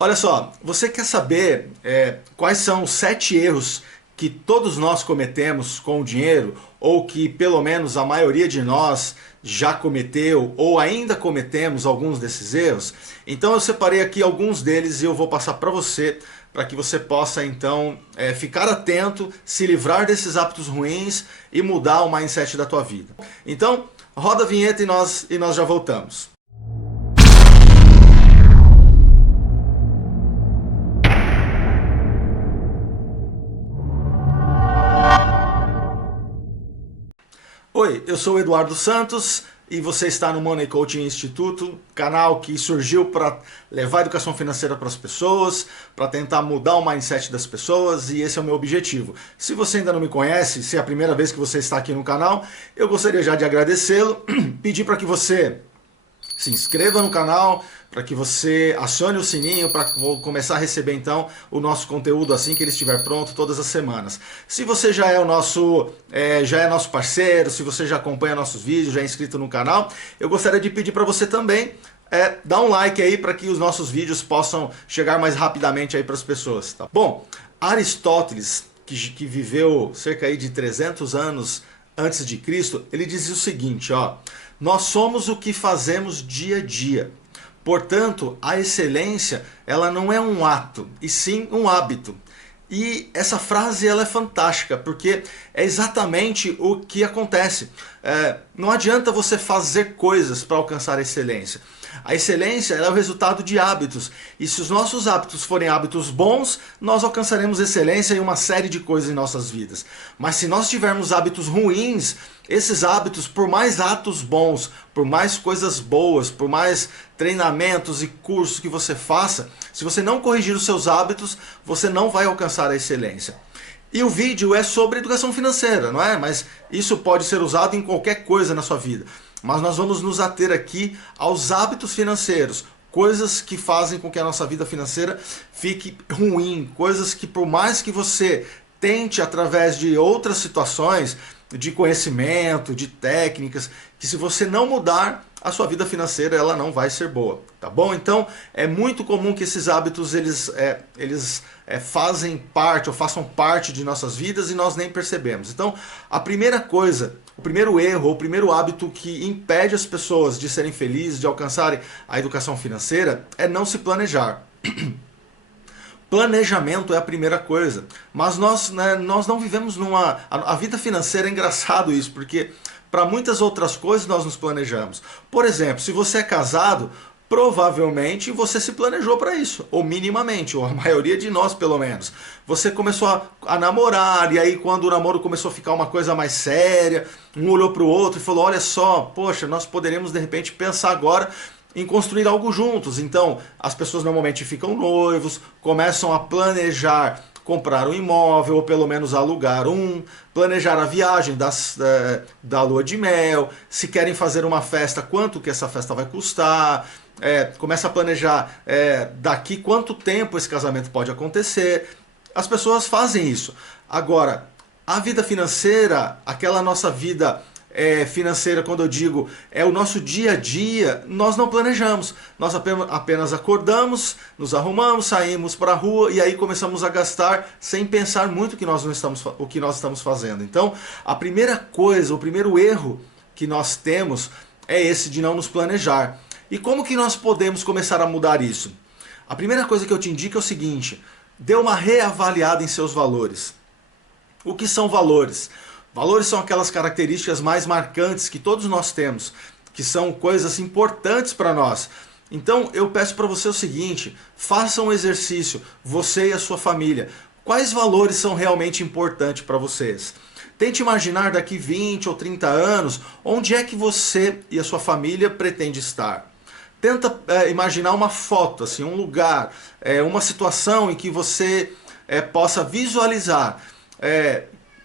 Olha só, você quer saber quais são os 7 erros que todos nós cometemos com o dinheiro, ou que pelo menos a maioria de nós já cometeu, ou ainda cometemos alguns desses erros? Então eu separei aqui alguns deles e eu vou passar para você, para que você possa então ficar atento, se livrar desses hábitos ruins e mudar o mindset da tua vida. Então, roda a vinheta e nós já voltamos. Oi, eu sou o Eduardo Santos e você está no Money Coaching Instituto, canal que surgiu para levar a educação financeira para as pessoas, para tentar mudar o mindset das pessoas, e esse é o meu objetivo. Se você ainda não me conhece, se é a primeira vez que você está aqui no canal, eu gostaria já de agradecê-lo, pedir para que você se inscreva no canal, para que você acione o sininho para começar a receber então o nosso conteúdo assim que ele estiver pronto todas as semanas. Se você já é nosso parceiro, se você já acompanha nossos vídeos, já é inscrito no canal, eu gostaria de pedir para você também dar um like aí para que os nossos vídeos possam chegar mais rapidamente aí para as pessoas. Tá? Bom, Aristóteles, que viveu cerca aí de 300 anos antes de Cristo, ele dizia o seguinte, ó: nós somos o que fazemos dia a dia. Portanto, a excelência, ela não é um ato, e sim um hábito. E essa frase ela é fantástica, porque é exatamente o que acontece. Não adianta você fazer coisas para alcançar a excelência. A excelência é o resultado de hábitos. E se os nossos hábitos forem hábitos bons, nós alcançaremos excelência em uma série de coisas em nossas vidas. Mas se nós tivermos hábitos ruins, esses hábitos, por mais atos bons, por mais coisas boas, por mais treinamentos e cursos que você faça, se você não corrigir os seus hábitos, você não vai alcançar a excelência. E o vídeo é sobre educação financeira, não é? Mas isso pode ser usado em qualquer coisa na sua vida. Mas nós vamos nos ater aqui aos hábitos financeiros, coisas que fazem com que a nossa vida financeira fique ruim, coisas que por mais que você tente através de outras situações, de conhecimento, de técnicas, que se você não mudar, a sua vida financeira ela não vai ser boa, tá bom? Então é muito comum que esses hábitos eles fazem parte ou façam parte de nossas vidas e nós nem percebemos. Então a primeira coisa, o primeiro erro, o primeiro hábito que impede as pessoas de serem felizes, de alcançarem a educação financeira é não se planejar. Planejamento é a primeira coisa, mas nós não vivemos numa... A vida financeira é engraçado isso, porque para muitas outras coisas nós nos planejamos. Por exemplo, se você é casado, provavelmente você se planejou para isso, ou minimamente, ou a maioria de nós pelo menos. Você começou a namorar, e aí quando o namoro começou a ficar uma coisa mais séria, um olhou para o outro e falou, olha só, poxa, nós poderíamos de repente pensar agora em construir algo juntos. Então as pessoas normalmente ficam noivos, começam a planejar comprar um imóvel ou pelo menos alugar um, planejar a viagem da lua de mel, se querem fazer uma festa, quanto que essa festa vai custar, começa a planejar daqui quanto tempo esse casamento pode acontecer. As pessoas fazem isso. Agora, a vida financeira, aquela nossa vida financeira, quando eu digo é o nosso dia a dia, nós não planejamos. Nós apenas acordamos, nos arrumamos, saímos para a rua e aí começamos a gastar sem pensar muito o que nós estamos fazendo. Então, a primeira coisa, o primeiro erro que nós temos é esse de não nos planejar. E como que nós podemos começar a mudar isso? A primeira coisa que eu te indico é o seguinte: dê uma reavaliada em seus valores. O que são valores? Valores são aquelas características mais marcantes que todos nós temos, que são coisas importantes para nós. Então eu peço para você o seguinte: faça um exercício, você e a sua família. Quais valores são realmente importantes para vocês? Tente imaginar daqui 20 ou 30 anos, onde é que você e a sua família pretende estar. Tenta imaginar uma foto, assim, um lugar, uma situação em que você possa visualizar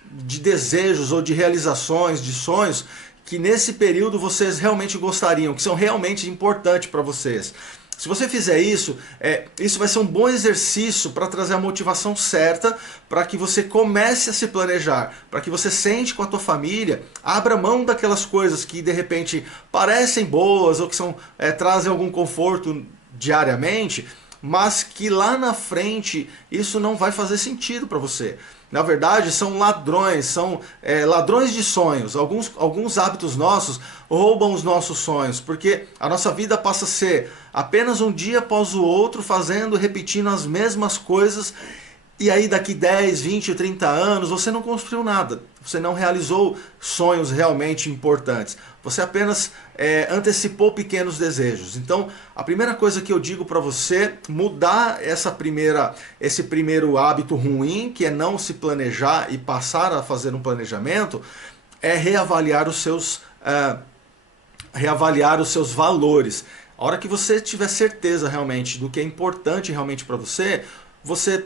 de desejos ou de realizações, de sonhos, que nesse período vocês realmente gostariam, que são realmente importantes para vocês. Se você fizer isso, isso vai ser um bom exercício para trazer a motivação certa, para que você comece a se planejar, para que você sente com a tua família, abra mão daquelas coisas que de repente parecem boas ou que trazem algum conforto diariamente, mas que lá na frente isso não vai fazer sentido para você. Na verdade, são ladrões, são ladrões de sonhos. Alguns hábitos nossos roubam os nossos sonhos, porque a nossa vida passa a ser apenas um dia após o outro, fazendo, repetindo as mesmas coisas, e aí daqui 10, 20, 30 anos você não construiu nada. Você não realizou sonhos realmente importantes. Você apenas antecipou pequenos desejos. Então, a primeira coisa que eu digo para você, mudar esse primeiro hábito ruim, que é não se planejar e passar a fazer um planejamento, é reavaliar os seus valores. A hora que você tiver certeza realmente do que é importante realmente para você, você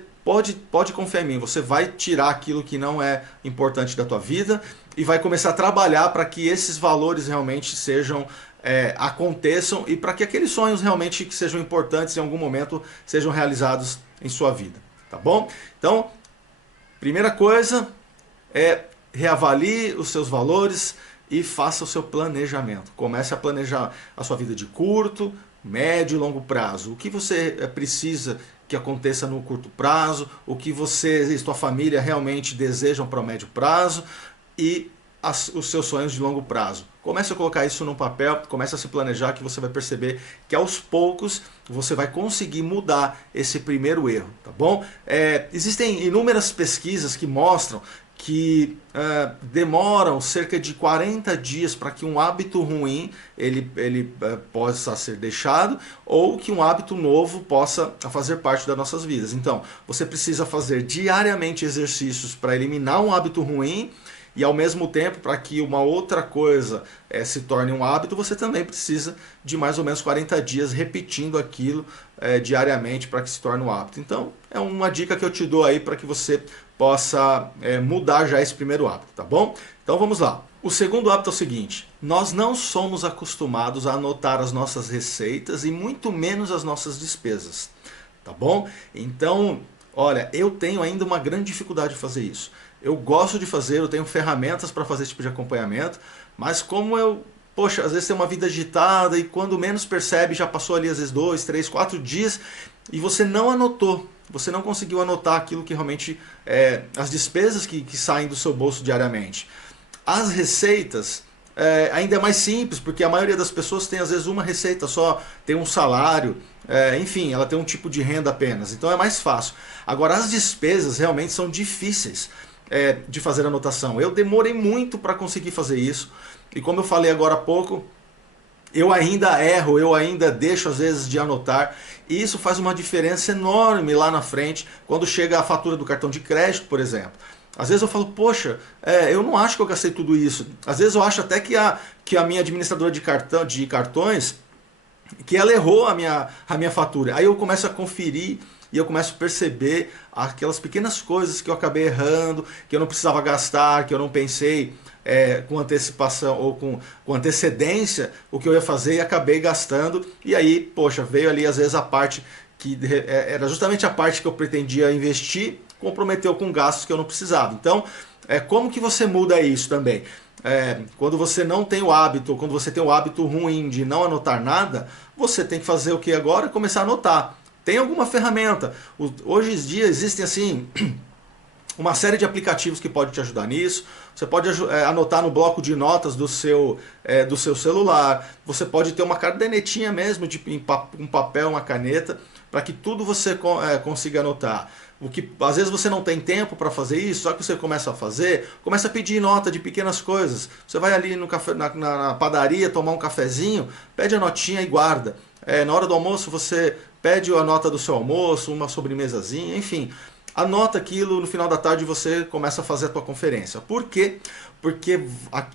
pode confiar em mim, você vai tirar aquilo que não é importante da tua vida e vai começar a trabalhar para que esses valores realmente aconteçam e para que aqueles sonhos realmente que sejam importantes em algum momento sejam realizados em sua vida, tá bom? Então, primeira coisa é reavalie os seus valores e faça o seu planejamento. Comece a planejar a sua vida de curto, médio e longo prazo. O que você precisa que aconteça no curto prazo, o que você e sua família realmente desejam para o médio prazo e os seus sonhos de longo prazo. Comece a colocar isso no papel, comece a se planejar, que você vai perceber que aos poucos você vai conseguir mudar esse primeiro erro, tá bom? Existem inúmeras pesquisas que mostram que demoram cerca de 40 dias para que um hábito ruim ele possa ser deixado ou que um hábito novo possa fazer parte das nossas vidas. Então, você precisa fazer diariamente exercícios para eliminar um hábito ruim e ao mesmo tempo, para que uma outra coisa se torne um hábito, você também precisa de mais ou menos 40 dias repetindo aquilo diariamente para que se torne um hábito. Então, é uma dica que eu te dou aí para que você possa mudar já esse primeiro hábito, tá bom? Então vamos lá. O segundo hábito é o seguinte: nós não somos acostumados a anotar as nossas receitas e muito menos as nossas despesas, tá bom? Então, olha, eu tenho ainda uma grande dificuldade de fazer isso. Eu gosto de fazer, eu tenho ferramentas para fazer esse tipo de acompanhamento, mas como poxa, às vezes tem uma vida agitada e quando menos percebe já passou ali às vezes 2, 3, 4 dias e você não anotou. Você não conseguiu anotar aquilo que realmente as despesas que saem do seu bolso diariamente. As receitas ainda é mais simples, porque a maioria das pessoas tem às vezes uma receita só, tem um salário, enfim, ela tem um tipo de renda apenas, então é mais fácil. Agora as despesas realmente são difíceis de fazer anotação. Eu demorei muito para conseguir fazer isso, e como eu falei agora há pouco, eu ainda erro, eu ainda deixo às vezes de anotar, e isso faz uma diferença enorme lá na frente, quando chega a fatura do cartão de crédito, por exemplo. Às vezes eu falo, poxa, eu não acho que eu gastei tudo isso. Às vezes eu acho até que a minha administradora de cartões, que ela errou a minha fatura. Aí eu começo a conferir e eu começo a perceber aquelas pequenas coisas que eu acabei errando, que eu não precisava gastar, que eu não pensei com antecipação ou com antecedência o que eu ia fazer e acabei gastando. E aí, poxa, veio ali às vezes a parte que era justamente a parte que eu pretendia investir, comprometeu com gastos que eu não precisava. Então, como que você muda isso também? Quando você não tem o hábito, quando você tem o hábito ruim de não anotar nada, você tem que fazer o que agora? Começar a anotar. Tem alguma ferramenta. Hoje em dia existem assim uma série de aplicativos que podem te ajudar nisso. Você pode anotar no bloco de notas do seu celular. Você pode ter uma cadernetinha mesmo, um papel, uma caneta, para que tudo você consiga anotar. O que às vezes você não tem tempo para fazer isso, só que você começa a fazer, começa a pedir nota de pequenas coisas. Você vai ali no café, na padaria tomar um cafezinho, pede a notinha e guarda. Na hora do almoço você pede a nota do seu almoço, uma sobremesazinha, enfim. Anota aquilo, no final da tarde você começa a fazer a tua conferência. Por quê? Porque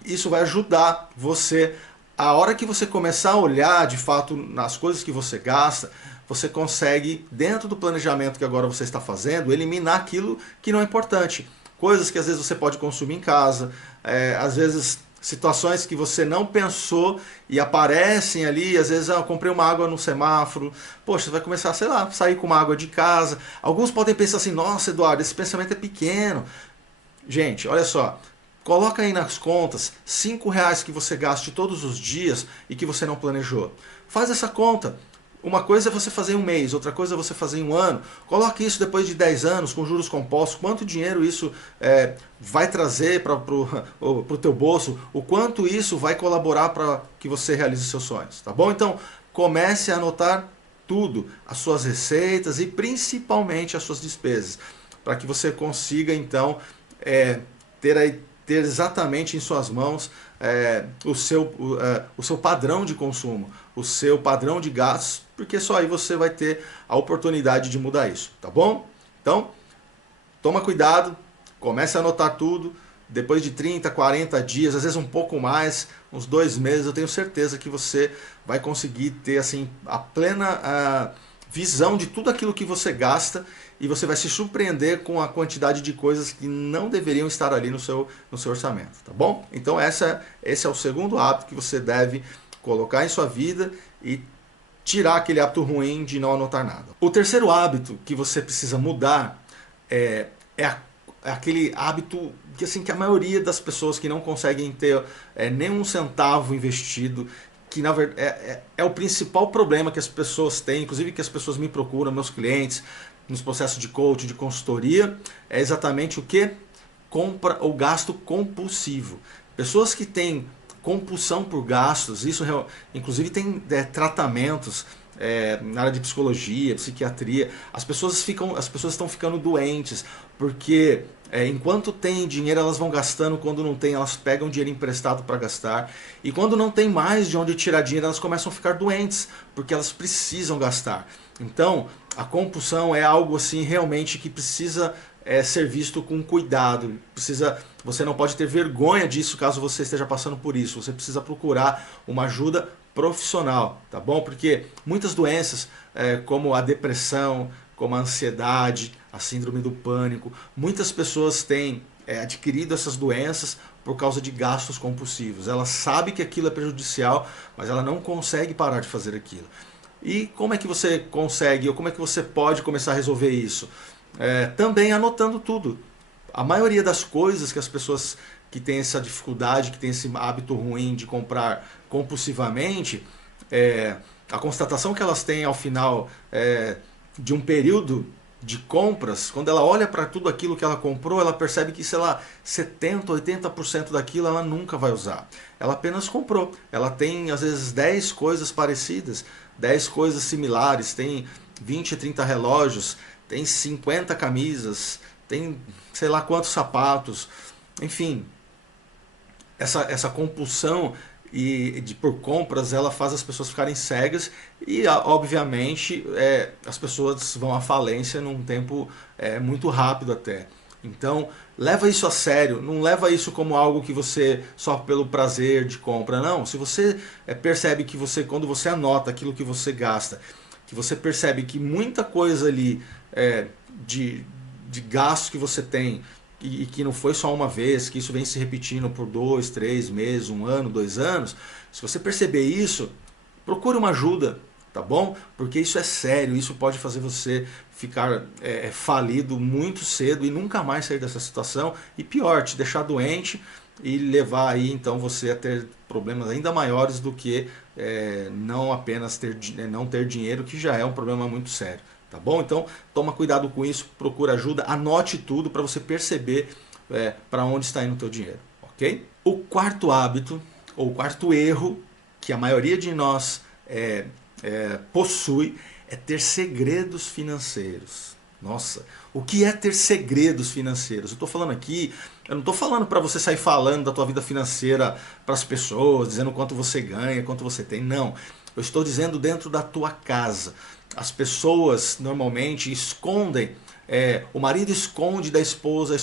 isso vai ajudar você, a hora que você começar a olhar de fato nas coisas que você gasta, você consegue, dentro do planejamento que agora você está fazendo, eliminar aquilo que não é importante. Coisas que às vezes você pode consumir em casa, às vezes situações que você não pensou e aparecem ali, às vezes eu comprei uma água no semáforo, poxa, você vai começar, sei lá, sair com uma água de casa. Alguns podem pensar assim, nossa Eduardo, esse pensamento é pequeno. Gente, olha só, coloca aí nas contas R$5 que você gaste todos os dias e que você não planejou. Faz essa conta. uma coisa é você fazer em um mês, outra coisa é você fazer em um ano. Coloque isso depois de 10 anos, com juros compostos, quanto dinheiro isso vai trazer para o teu bolso, o quanto isso vai colaborar para que você realize seus sonhos, tá bom? Então, comece a anotar tudo, as suas receitas e principalmente as suas despesas, para que você consiga, então, ter exatamente em suas mãos o seu padrão de consumo, o seu padrão de gastos, porque só aí você vai ter a oportunidade de mudar isso, tá bom? Então, toma cuidado, comece a anotar tudo, depois de 30, 40 dias, às vezes um pouco mais, uns 2 meses, eu tenho certeza que você vai conseguir ter assim, a plena visão de tudo aquilo que você gasta e você vai se surpreender com a quantidade de coisas que não deveriam estar ali no seu orçamento, tá bom? Então esse é o segundo hábito que você deve colocar em sua vida e tirar aquele hábito ruim de não anotar nada. O terceiro hábito que você precisa mudar é aquele hábito que, assim, que a maioria das pessoas que não conseguem ter nem um centavo investido, que na verdade é o principal problema que as pessoas têm, inclusive que as pessoas me procuram, meus clientes, nos processos de coaching, de consultoria, é exatamente o que? Compra ou gasto compulsivo. Pessoas que têm compulsão por gastos, isso inclusive tem tratamentos na área de psicologia, psiquiatria, as pessoas estão ficando doentes, porque enquanto tem dinheiro elas vão gastando, quando não tem elas pegam dinheiro emprestado para gastar, e quando não tem mais de onde tirar dinheiro elas começam a ficar doentes, porque elas precisam gastar. Então a compulsão é algo assim realmente que precisa ser visto com cuidado. Você não pode ter vergonha disso caso você esteja passando por isso. Você precisa procurar uma ajuda profissional, tá bom? Porque muitas doenças, como a depressão, como a ansiedade, a síndrome do pânico, muitas pessoas têm adquirido essas doenças por causa de gastos compulsivos. Ela sabe que aquilo é prejudicial, mas ela não consegue parar de fazer aquilo. E como é que você consegue, ou como é que você pode começar a resolver isso? Também anotando tudo. A maioria das coisas que as pessoas que têm essa dificuldade, que têm esse hábito ruim de comprar compulsivamente, a constatação que elas têm ao final de um período de compras, quando ela olha para tudo aquilo que ela comprou, ela percebe que, sei lá, 70%, 80% daquilo ela nunca vai usar. Ela apenas comprou. Ela tem, às vezes, 10 coisas parecidas, 10 coisas similares, tem 20, 30 relógios, tem 50 camisas, tem sei lá quantos sapatos, enfim. Essa compulsão por compras, ela faz as pessoas ficarem cegas e, obviamente, as pessoas vão à falência num tempo muito rápido até. Então, leva isso a sério, não leva isso como algo que você só pelo prazer de compra, não. Se você percebe que quando você anota aquilo que você gasta, que você percebe que muita coisa ali de gastos que você tem e que não foi só uma vez, que isso vem se repetindo por 2, 3 meses, 1 ano, 2 anos, se você perceber isso, procure uma ajuda, tá bom? Porque isso é sério, isso pode fazer você ficar falido muito cedo e nunca mais sair dessa situação, e pior, te deixar doente e levar aí então você a ter problemas ainda maiores do que não apenas não ter dinheiro, que já é um problema muito sério. Tá bom? Então toma cuidado com isso, procura ajuda, anote tudo para você perceber para onde está indo o teu dinheiro, ok? O quarto hábito, ou o quarto erro que a maioria de nós possui é ter segredos financeiros. Nossa, o que é ter segredos financeiros? Eu não estou falando para você sair falando da tua vida financeira para as pessoas, dizendo quanto você ganha, quanto você tem, não. Eu estou dizendo dentro da tua casa. As pessoas normalmente escondem, o marido esconde da esposa,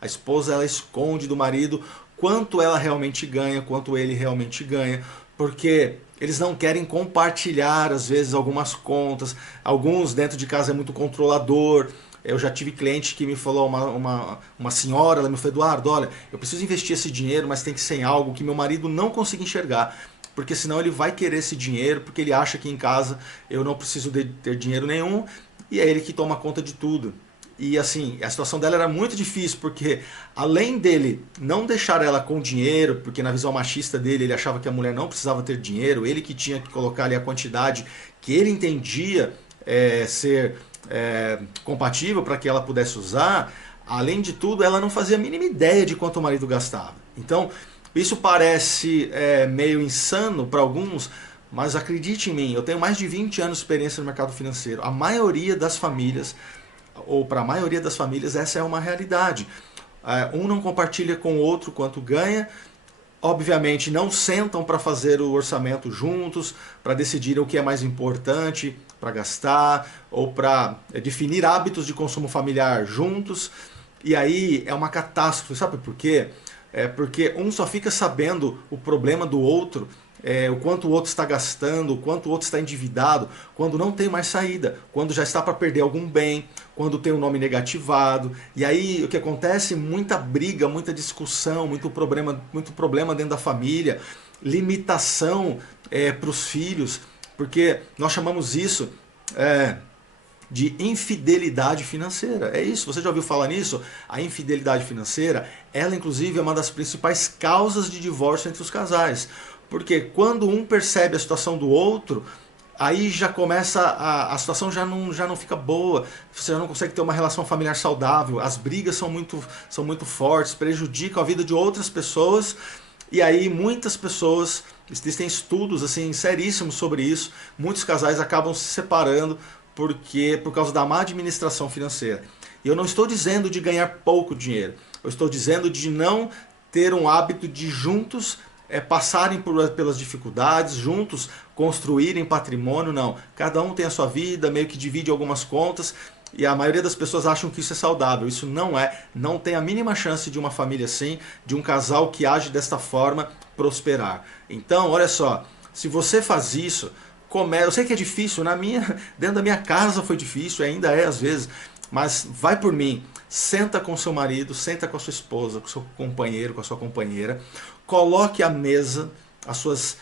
a esposa ela esconde do marido quanto ela realmente ganha, quanto ele realmente ganha, porque eles não querem compartilhar às vezes algumas contas, alguns dentro de casa é muito controlador. Eu já tive cliente que me falou, uma senhora, ela me falou: Eduardo, olha, eu preciso investir esse dinheiro, mas tem que ser em algo que meu marido não consiga enxergar, porque senão ele vai querer esse dinheiro, porque ele acha que em casa eu não preciso ter dinheiro nenhum, e é ele que toma conta de tudo. E assim, a situação dela era muito difícil, porque além dele não deixar ela com dinheiro, porque na visão machista dele ele achava que a mulher não precisava ter dinheiro, ele que tinha que colocar ali a quantidade que ele entendia ser compatível para que ela pudesse usar. Além de tudo, ela não fazia a mínima ideia de quanto o marido gastava. Então, isso parece meio insano para alguns, mas acredite em mim, eu tenho mais de 20 anos de experiência no mercado financeiro. A maioria das famílias, ou para a maioria das famílias, essa é uma realidade. Um não compartilha com o outro quanto ganha, obviamente não sentam para fazer o orçamento juntos, para decidir o que é mais importante para gastar, ou para definir hábitos de consumo familiar juntos. E aí é uma catástrofe, sabe por quê? Porque um só fica sabendo o problema do outro, o quanto o outro está gastando, o quanto o outro está endividado, quando não tem mais saída, quando já está para perder algum bem, quando tem o nome negativado. E aí o que acontece? Muita briga, muita discussão, muito problema dentro da família, limitação para os filhos, porque nós chamamos isso de infidelidade financeira. É isso, você já ouviu falar nisso? A infidelidade financeira, ela inclusive é uma das principais causas de divórcio entre os casais. Porque quando um percebe a situação do outro, aí já começa, a situação já não fica boa, você já não consegue ter uma relação familiar saudável, as brigas são muito fortes, prejudicam a vida de outras pessoas, e aí muitas pessoas, existem estudos assim seríssimos sobre isso, muitos casais acabam se separando por causa da má administração financeira. E eu não estou dizendo de ganhar pouco dinheiro, eu estou dizendo de não ter um hábito de juntos passarem pelas dificuldades, juntos construírem patrimônio, não. Cada um tem a sua vida, meio que divide algumas contas, e a maioria das pessoas acham que isso é saudável. Isso não é, não tem a mínima chance de uma família assim, de um casal que age desta forma, prosperar. Então, olha só, se você faz isso, eu sei que é difícil, dentro da minha casa foi difícil, ainda é às vezes, mas vai por mim, senta com seu marido, senta com a sua esposa, com o seu companheiro, com a sua companheira, coloque à mesa as suas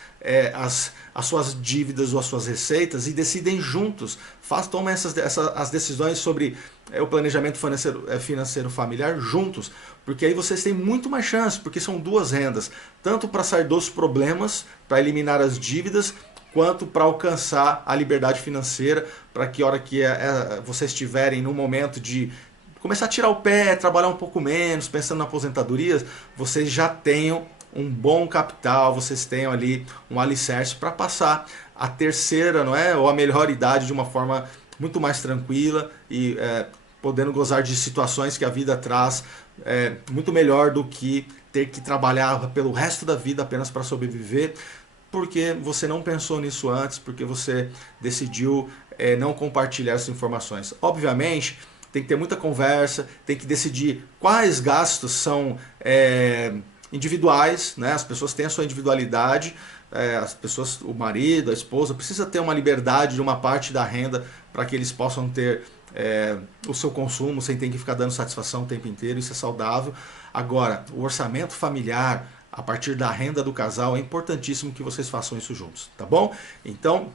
dívidas ou as suas receitas e decidem juntos, tomem as decisões sobre o planejamento financeiro familiar juntos, porque aí vocês têm muito mais chance, porque são duas rendas, tanto para sair dos problemas, para eliminar as dívidas, quanto para alcançar a liberdade financeira, para que a hora que vocês estiverem no momento de começar a tirar o pé, trabalhar um pouco menos, pensando na aposentadoria, vocês já tenham um bom capital, vocês tenham ali um alicerce para passar a terceira, não é, ou a melhor idade de uma forma muito mais tranquila e podendo gozar de situações que a vida traz muito melhor do que ter que trabalhar pelo resto da vida apenas para sobreviver, porque você não pensou nisso antes, porque você decidiu não compartilhar essas informações. Obviamente, tem que ter muita conversa, tem que decidir quais gastos são individuais, né? As pessoas têm a sua individualidade, as pessoas, o marido, a esposa, precisa ter uma liberdade de uma parte da renda para que eles possam ter o seu consumo sem ter que ficar dando satisfação o tempo inteiro, isso é saudável. Agora, o orçamento familiar, a partir da renda do casal, é importantíssimo que vocês façam isso juntos, tá bom? Então,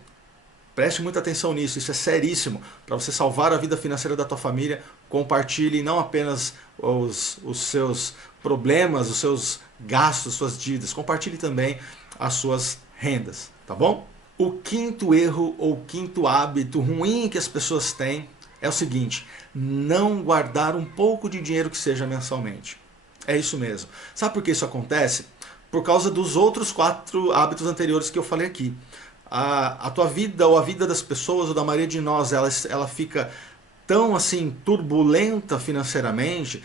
preste muita atenção nisso, isso é seríssimo. Para você salvar a vida financeira da tua família, compartilhe não apenas os seus problemas, os seus gastos, suas dívidas, compartilhe também as suas rendas, tá bom? O quinto erro ou quinto hábito ruim que as pessoas têm é o seguinte: não guardar um pouco de dinheiro que seja mensalmente. É isso mesmo. Sabe por que isso acontece? Por causa dos outros 4 hábitos anteriores que eu falei aqui. A tua vida ou a vida das pessoas ou da maioria de nós, ela fica tão assim turbulenta financeiramente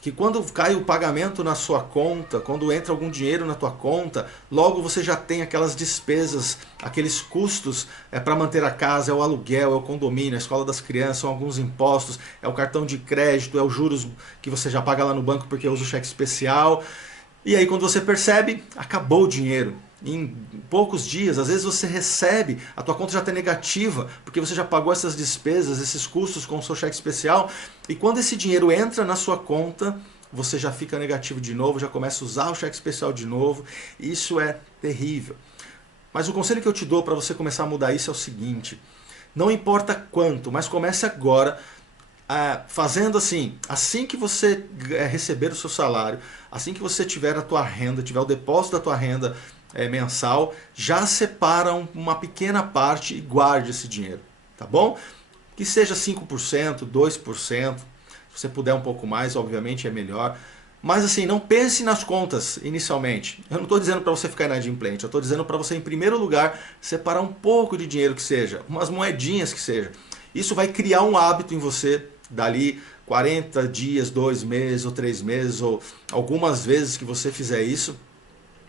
que quando cai o pagamento na sua conta, quando entra algum dinheiro na tua conta, logo você já tem aquelas despesas, aqueles custos para manter a casa, é o aluguel, é o condomínio, a escola das crianças, são alguns impostos, é o cartão de crédito, é os juros que você já paga lá no banco porque usa o cheque especial. E aí quando você percebe, acabou o dinheiro. Em poucos dias, às vezes você recebe, a tua conta já está negativa, porque você já pagou essas despesas, esses custos com o seu cheque especial, e quando esse dinheiro entra na sua conta, você já fica negativo de novo, já começa a usar o cheque especial de novo, e isso é terrível. Mas o conselho que eu te dou para você começar a mudar isso é o seguinte: não importa quanto, mas comece agora fazendo assim que você receber o seu salário, assim que você tiver a tua renda, tiver o depósito da tua renda mensal, já separa uma pequena parte e guarde esse dinheiro, tá bom? Que seja 5%, 2%, se você puder um pouco mais, obviamente é melhor. Mas assim, não pense nas contas inicialmente. Eu não estou dizendo para você ficar inadimplente, eu estou dizendo para você, em primeiro lugar, separar um pouco de dinheiro que seja, umas moedinhas que seja. Isso vai criar um hábito em você, dali 40 dias, 2 meses ou 3 meses, ou algumas vezes que você fizer isso,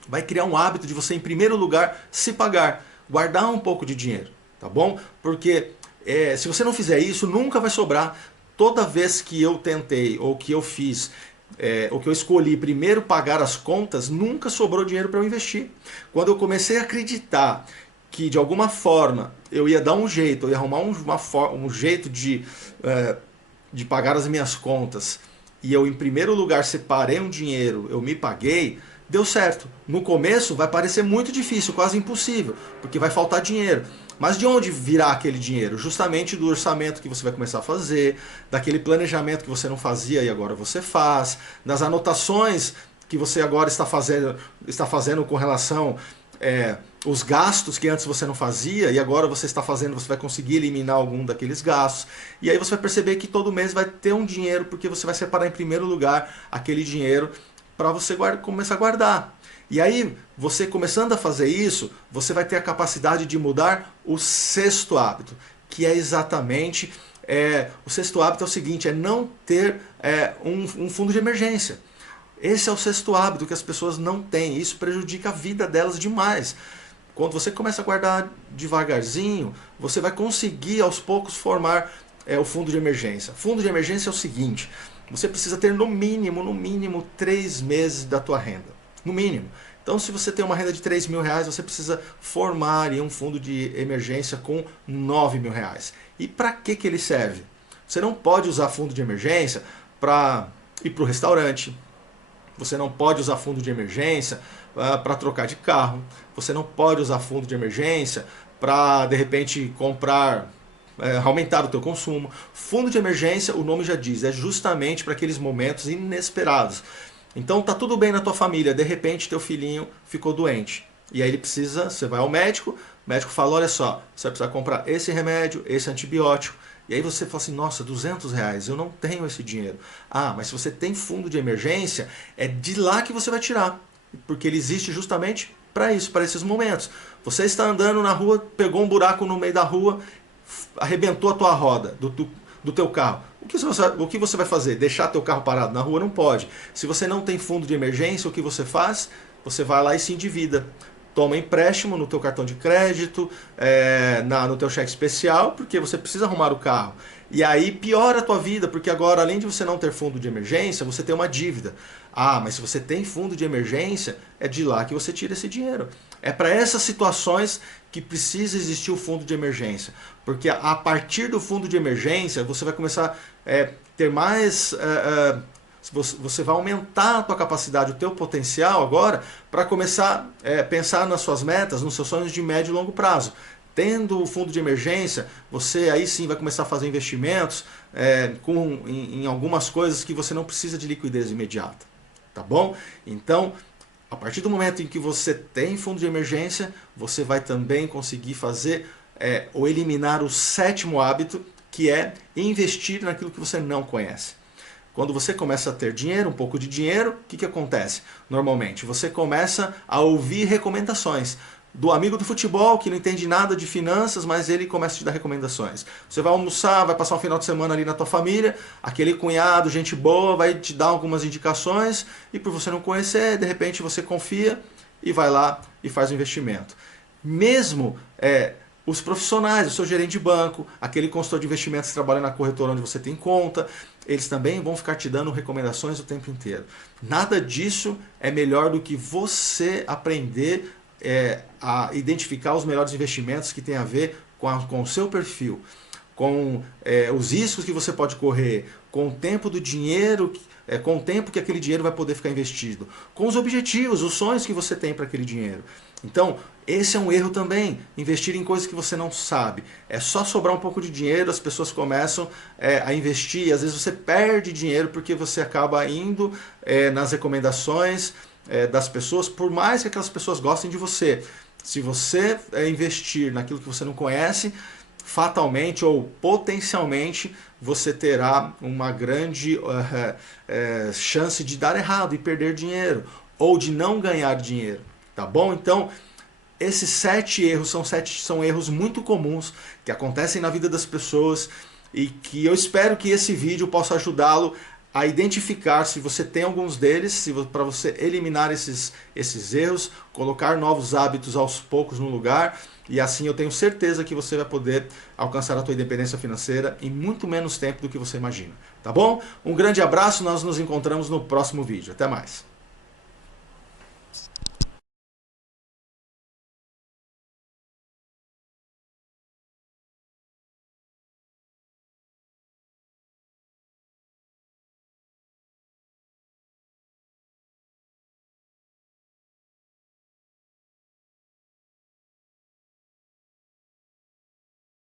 vai criar um hábito de você, em primeiro lugar, se pagar, guardar um pouco de dinheiro, tá bom? Porque se você não fizer isso, nunca vai sobrar. Toda vez que eu tentei, ou que eu fiz, ou que eu escolhi primeiro pagar as contas, nunca sobrou dinheiro para eu investir. Quando eu comecei a acreditar que de alguma forma eu ia dar um jeito, eu ia arrumar um jeito de pagar as minhas contas, e eu em primeiro lugar separei um dinheiro, eu me paguei, deu certo. No começo vai parecer muito difícil, quase impossível, porque vai faltar dinheiro. Mas de onde virá aquele dinheiro? Justamente do orçamento que você vai começar a fazer, daquele planejamento que você não fazia e agora você faz, das anotações que você agora está fazendo com relação os gastos que antes você não fazia e agora você está fazendo, você vai conseguir eliminar algum daqueles gastos. E aí você vai perceber que todo mês vai ter um dinheiro, porque você vai separar em primeiro lugar aquele dinheiro para você começar a guardar. E aí, você começando a fazer isso, você vai ter a capacidade de mudar o sexto hábito, que é exatamente, o sexto hábito é o seguinte, é não ter um fundo de emergência. Esse é o sexto hábito que as pessoas não têm, isso prejudica a vida delas demais. Quando você começa a guardar devagarzinho, você vai conseguir aos poucos formar o fundo de emergência. Fundo de emergência é o seguinte, você precisa ter no mínimo 3 meses da tua renda. No mínimo. Então, se você tem uma renda de 3 mil reais, você precisa formar um fundo de emergência com 9 mil reais. E para que ele serve? Você não pode usar fundo de emergência para ir para o restaurante. Você não pode usar fundo de emergência para trocar de carro. Você não pode usar fundo de emergência para, de repente, aumentar o teu consumo. Fundo de emergência, o nome já diz, é justamente para aqueles momentos inesperados. Então tá tudo bem na tua família, de repente teu filhinho ficou doente. E aí você vai ao médico, o médico fala, olha só, você vai precisar comprar esse remédio, esse antibiótico. E aí você fala assim, nossa, 200 reais, eu não tenho esse dinheiro. Ah, mas se você tem fundo de emergência, é de lá que você vai tirar. Porque ele existe justamente para isso, para esses momentos. Você está andando na rua, pegou um buraco no meio da rua, arrebentou a tua roda do teu carro. O que você vai fazer? Deixar teu carro parado na rua? Não pode. Se você não tem fundo de emergência, o que você faz? Você vai lá e se endivida. Toma empréstimo no teu cartão de crédito, no teu cheque especial, porque você precisa arrumar o carro. E aí piora a tua vida, porque agora, além de você não ter fundo de emergência, você tem uma dívida. Ah, mas se você tem fundo de emergência, é de lá que você tira esse dinheiro. É para essas situações que precisa existir o fundo de emergência. Porque a partir do fundo de emergência, você vai começar a ter mais... você vai aumentar a tua capacidade, o teu potencial agora, para começar a pensar nas suas metas, nos seus sonhos de médio e longo prazo. Tendo o fundo de emergência, você aí sim vai começar a fazer investimentos em algumas coisas que você não precisa de liquidez imediata. Tá bom? Então, a partir do momento em que você tem fundo de emergência, você vai também conseguir fazer ou eliminar o sétimo hábito, que é investir naquilo que você não conhece. Quando você começa a ter dinheiro, um pouco de dinheiro, o que acontece? Normalmente, você começa a ouvir recomendações do amigo do futebol que não entende nada de finanças, mas ele começa a te dar recomendações. Você vai almoçar, vai passar um final de semana ali na tua família, aquele cunhado, gente boa, vai te dar algumas indicações e por você não conhecer, de repente você confia e vai lá e faz o investimento. Mesmo os profissionais, o seu gerente de banco, aquele consultor de investimentos que trabalha na corretora onde você tem conta, eles também vão ficar te dando recomendações o tempo inteiro. Nada disso é melhor do que você aprender a identificar os melhores investimentos que tem a ver com o seu perfil, com os riscos que você pode correr, com o tempo do dinheiro, com o tempo que aquele dinheiro vai poder ficar investido, com os objetivos, os sonhos que você tem para aquele dinheiro. Então, esse é um erro também, investir em coisas que você não sabe. É só sobrar um pouco de dinheiro, as pessoas começam a investir, e às vezes você perde dinheiro porque você acaba indo nas recomendações das pessoas, por mais que aquelas pessoas gostem de você. Se você investir naquilo que você não conhece, fatalmente ou potencialmente você terá uma grande chance de dar errado e perder dinheiro, ou de não ganhar dinheiro, tá bom? Então, esses 7 erros são erros muito comuns que acontecem na vida das pessoas e que eu espero que esse vídeo possa ajudá-lo a identificar se você tem alguns deles, para você eliminar esses erros, colocar novos hábitos aos poucos no lugar, e assim eu tenho certeza que você vai poder alcançar a tua independência financeira em muito menos tempo do que você imagina. Tá bom? Um grande abraço, nós nos encontramos no próximo vídeo. Até mais!